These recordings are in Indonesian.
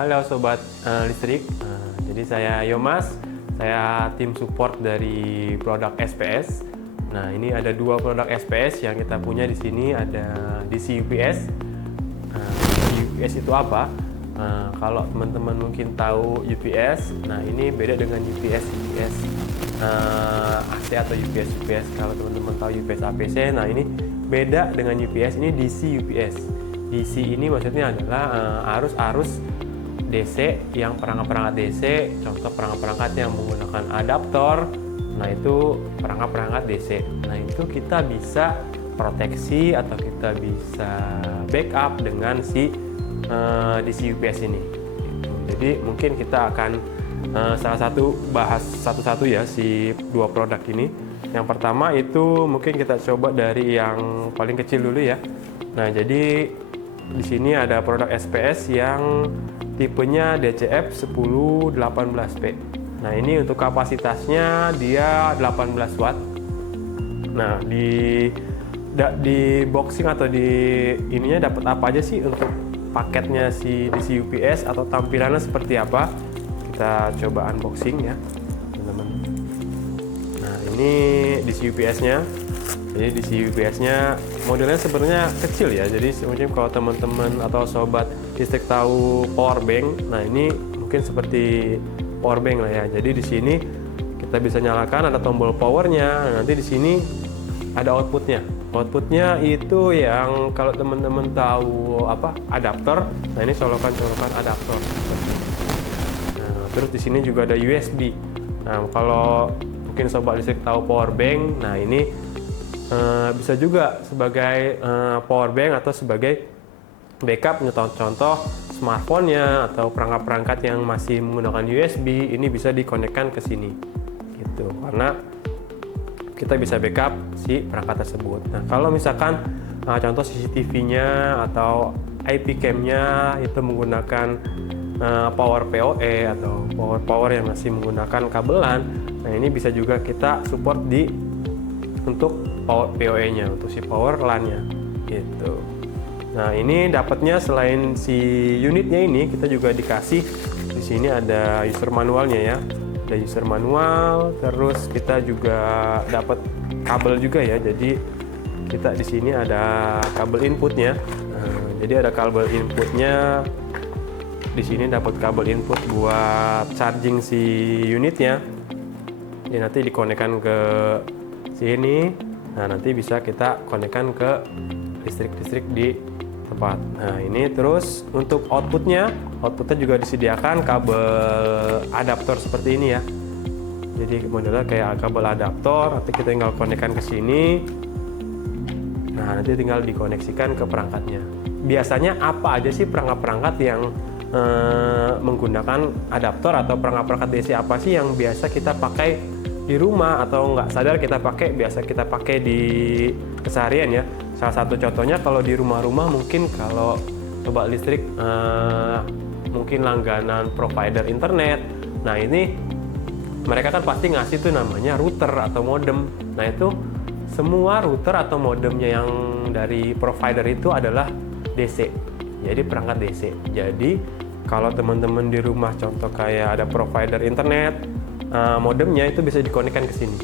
Halo sobat listrik, jadi saya Yomas, saya tim support dari produk SPS. Nah, ini ada dua produk SPS yang kita punya di sini, ada DC UPS. DC UPS itu apa? Kalau teman-teman mungkin tahu UPS, nah ini beda dengan UPS AC atau UPS. Kalau teman-teman tahu UPS APC, nah ini beda dengan UPS, ini DC UPS. DC ini maksudnya adalah arus DC yang perangkat-perangkat DC, contoh perangkat-perangkat yang menggunakan adaptor, nah itu perangkat-perangkat DC. Nah itu kita bisa proteksi atau kita bisa backup dengan si DC UPS ini. Jadi mungkin kita akan bahas satu-satu ya si dua produk ini. Yang pertama itu mungkin kita coba dari yang paling kecil dulu ya. Nah jadi di sini ada produk SPS yang tipenya DCF 1018P. Nah, ini untuk kapasitasnya dia 18 watt. Nah, di boxing atau di ininya dapat apa aja sih untuk paketnya si DC UPS atau tampilannya seperti apa? Kita coba unboxing ya, teman-teman. Nah, ini DC UPS-nya. Jadi DC UPS-nya modelnya sebenarnya kecil ya. Jadi mungkin kalau teman-teman atau sobat listrik tahu power bank, nah ini mungkin seperti power bank lah ya. Jadi di sini kita bisa nyalakan, ada tombol powernya. Nanti di sini ada outputnya. Outputnya itu yang kalau teman-teman tahu apa adaptor. Nah ini colokan adaptor. Nah, terus di sini juga ada USB. Nah kalau mungkin sobat listrik tahu power bank, nah ini bisa juga sebagai power bank atau sebagai backup. Contoh smartphone-nya atau perangkat-perangkat yang masih menggunakan USB ini bisa dikonekkan ke sini gitu, karena kita bisa backup si perangkat tersebut. Nah kalau misalkan contoh CCTV-nya atau IP cam-nya itu menggunakan power PoE atau power yang masih menggunakan kabelan, nah ini bisa juga kita support untuk power PoE-nya, untuk si power LAN-nya gitu. Nah, ini dapatnya selain si unitnya ini, kita juga dikasih di sini ada user manualnya ya. Ada user manual, terus kita juga dapat kabel juga ya. Jadi kita di sini ada kabel inputnya. Jadi ada kabel inputnya. Di sini dapat kabel input buat charging si unitnya. Jadi nanti dikonekkan ke sini. Nah nanti bisa kita konekkan ke listrik di tempat. Nah ini terus untuk outputnya juga disediakan kabel adaptor seperti ini ya. Jadi modelnya kayak kabel adaptor, nanti kita tinggal konekkan ke sini. Nah nanti tinggal dikoneksikan ke perangkatnya. Biasanya apa aja sih perangkat-perangkat yang menggunakan adaptor atau perangkat-perangkat DC apa sih yang biasa kita pakai di rumah atau nggak sadar biasa kita pakai di keseharian ya. Salah satu contohnya kalau di rumah-rumah mungkin kalau sobat listrik mungkin langganan provider internet. Nah ini mereka kan pasti ngasih tuh namanya router atau modem. Nah itu semua router atau modemnya yang dari provider itu adalah DC. Jadi perangkat DC. Jadi kalau teman-teman di rumah contoh kayak ada provider internet, modemnya itu bisa dikonekkan ke sini,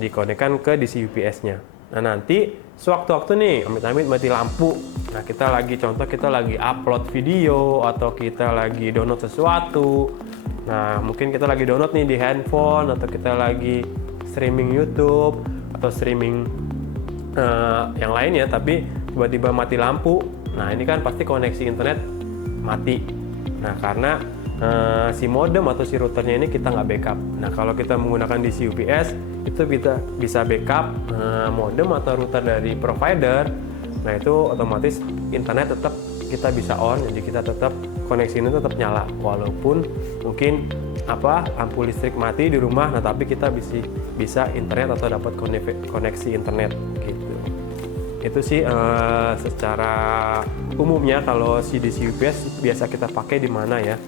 dikonekkan ke DC UPS-nya. Nah nanti sewaktu-waktu nih amit-amit mati lampu, nah kita lagi upload video atau kita lagi download sesuatu, nah mungkin kita lagi download nih di handphone atau kita lagi streaming YouTube atau streaming yang lainnya, tapi tiba-tiba mati lampu, nah ini kan pasti koneksi internet mati. Nah karena si modem atau si routernya ini kita nggak backup. Nah kalau kita menggunakan DC UPS itu bisa backup modem atau router dari provider. Nah itu otomatis internet tetap kita bisa on, jadi kita tetap koneksi ini tetap nyala walaupun mungkin lampu listrik mati di rumah. Nah tapi kita bisa internet atau dapat koneksi internet gitu. Itu sih secara umumnya kalau si DC UPS biasa kita pakai di mana ya.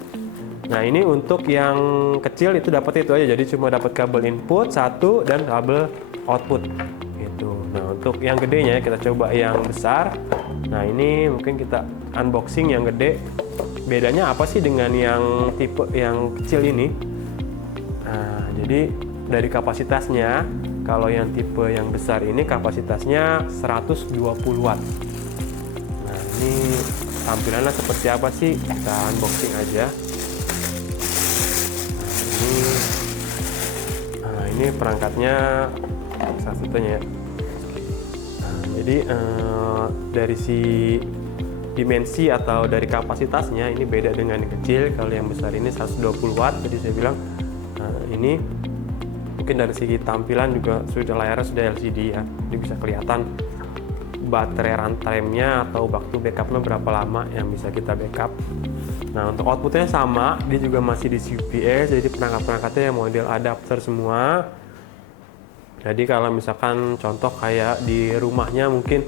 Nah ini untuk yang kecil itu dapat itu aja, jadi cuma dapat kabel input satu dan kabel output gitu. Nah untuk yang gedenya kita coba yang besar. Nah ini mungkin kita unboxing yang gede. bedanya apa sih dengan yang tipe yang kecil ini? Nah, jadi dari kapasitasnya, kalau yang tipe yang besar ini kapasitasnya 120 watt. Nah, ini tampilannya seperti apa sih? Kita unboxing aja. Ini perangkatnya salah satunya. Nah, jadi dari si dimensi atau dari kapasitasnya ini beda dengan yang kecil. Kalau yang besar ini 120 watt. Jadi saya bilang ini mungkin dari segi tampilan juga sudah layarnya sudah LCD ya. Jadi bisa kelihatan baterai runtime-nya atau waktu backupnya berapa lama yang bisa kita backup. Nah, untuk outputnya sama, dia juga masih di UPS, jadi perangkat-perangkatnya model adapter semua. Jadi kalau misalkan contoh kayak di rumahnya mungkin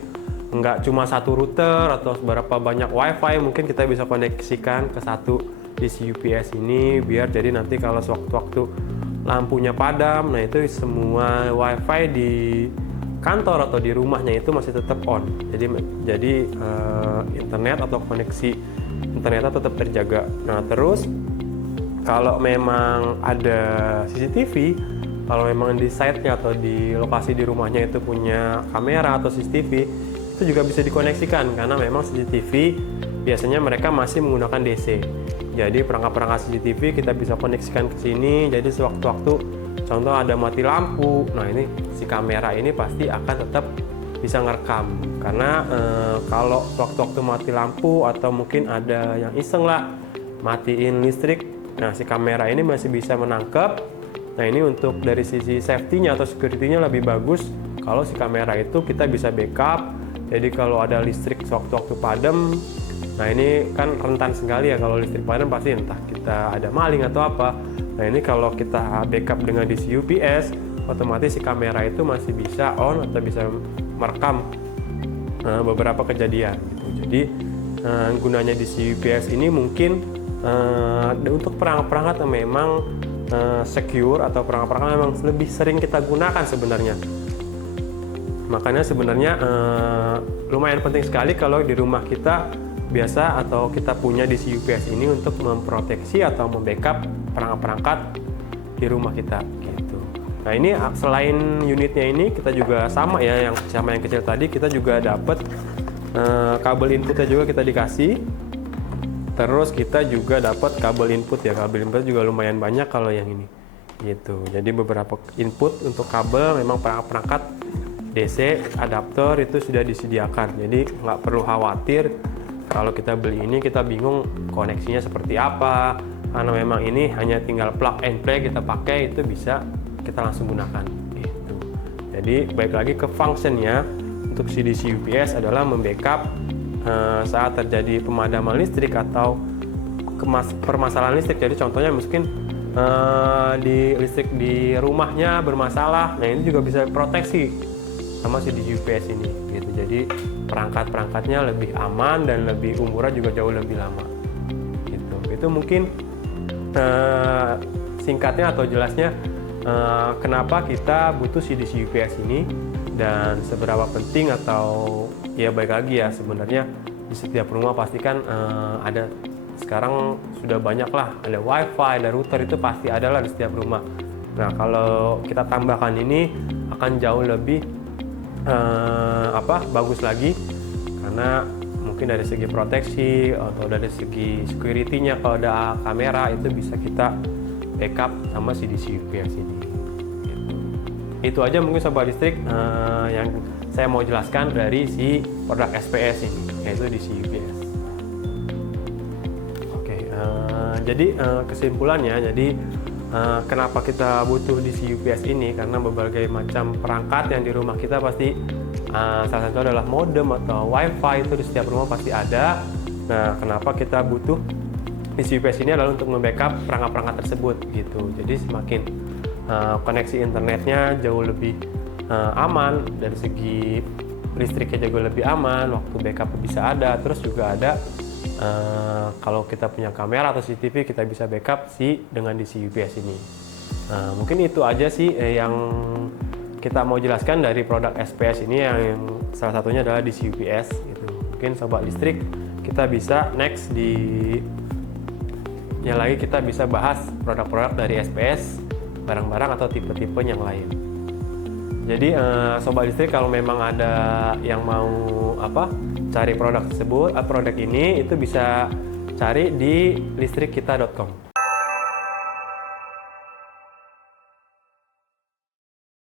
nggak cuma satu router atau beberapa banyak WiFi, mungkin kita bisa koneksikan ke satu DC UPS ini, biar jadi nanti kalau sewaktu-waktu lampunya padam, nah itu semua WiFi di kantor atau di rumahnya itu masih tetap on. Jadi internet atau koneksi internetnya tetap terjaga. Nah, terus kalau memang ada CCTV, kalau memang di site-nya atau di lokasi di rumahnya itu punya kamera atau CCTV, itu juga bisa dikoneksikan karena memang CCTV biasanya mereka masih menggunakan DC. Jadi perangkat-perangkat CCTV kita bisa koneksikan ke sini. Jadi sewaktu-waktu contoh ada mati lampu, nah ini si kamera ini pasti akan tetap bisa ngerekam. Karena kalau waktu-waktu mati lampu atau mungkin ada yang iseng lah matiin listrik, nah si kamera ini masih bisa menangkap. Nah, ini untuk dari sisi safety-nya atau security-nya lebih bagus kalau si kamera itu kita bisa backup. Jadi kalau ada listrik sewaktu-waktu padam, nah ini kan rentan sekali ya, kalau listrik padam pasti entah kita ada maling atau apa. Nah, ini kalau kita backup dengan DC UPS, otomatis si kamera itu masih bisa on atau bisa merekam beberapa kejadian gitu. Jadi gunanya DC UPS ini mungkin untuk perangkat-perangkat yang memang secure atau perangkat-perangkat memang lebih sering kita gunakan sebenarnya. Makanya sebenarnya lumayan penting sekali kalau di rumah kita biasa atau kita punya DC UPS ini untuk memproteksi atau membackup perangkat-perangkat di rumah kita gitu. Nah, ini selain unitnya ini kita juga sama ya, yang sama yang kecil tadi kita juga dapat kabel inputnya juga kita dikasih. Terus kita juga dapat kabel input ya, kabel input juga lumayan banyak kalau yang ini gitu. Jadi beberapa input untuk kabel memang perangkat DC adapter itu sudah disediakan. Jadi nggak perlu khawatir kalau kita beli ini kita bingung koneksinya seperti apa. Karena memang ini hanya tinggal plug and play kita pakai, itu bisa kita langsung gunakan gitu. Jadi baik lagi ke functionnya, untuk si DC UPS adalah membackup saat terjadi pemadaman listrik atau permasalahan listrik. Jadi contohnya mungkin di listrik di rumahnya bermasalah, nah ini juga bisa proteksi sama si DC UPS ini gitu. Jadi perangkat-perangkatnya lebih aman dan lebih umurnya juga jauh lebih lama gitu. Itu mungkin singkatnya atau jelasnya kenapa kita butuh si DC UPS ini dan seberapa penting, atau ya baik lagi ya, sebenarnya di setiap rumah pastikan ada, sekarang sudah banyak lah, ada WiFi, ada router, itu pasti ada lah di setiap rumah. Nah, kalau kita tambahkan ini akan jauh lebih bagus lagi, karena mungkin dari segi proteksi atau dari segi security-nya, kalau ada kamera itu bisa kita backup sama si DC UPS ini. Itu aja mungkin sobat listrik yang saya mau jelaskan dari si produk SPS ini, yaitu DC UPS. Oke, jadi kesimpulannya, jadi kenapa kita butuh DC UPS ini, karena berbagai macam perangkat yang di rumah kita pasti salah satu adalah modem atau WiFi, itu di setiap rumah pasti ada. Nah, kenapa kita butuh DC UPS ini adalah untuk membackup perangkat-perangkat tersebut gitu. Jadi semakin koneksi internetnya jauh lebih aman, dari segi listriknya juga lebih aman, waktu backup bisa ada, terus juga ada kalau kita punya kamera atau CCTV kita bisa backup dengan DC UPS ini. Mungkin itu aja sih yang kita mau jelaskan dari produk SPS ini, yang salah satunya adalah DC UPS gitu. Mungkin sobat listrik kita bisa next di selanjutnya lagi kita bisa bahas produk-produk dari SPS, barang-barang atau tipe-tipe yang lain. Jadi sobat listrik, kalau memang ada yang mau cari produk tersebut, produk ini itu bisa cari di listrikkita.com.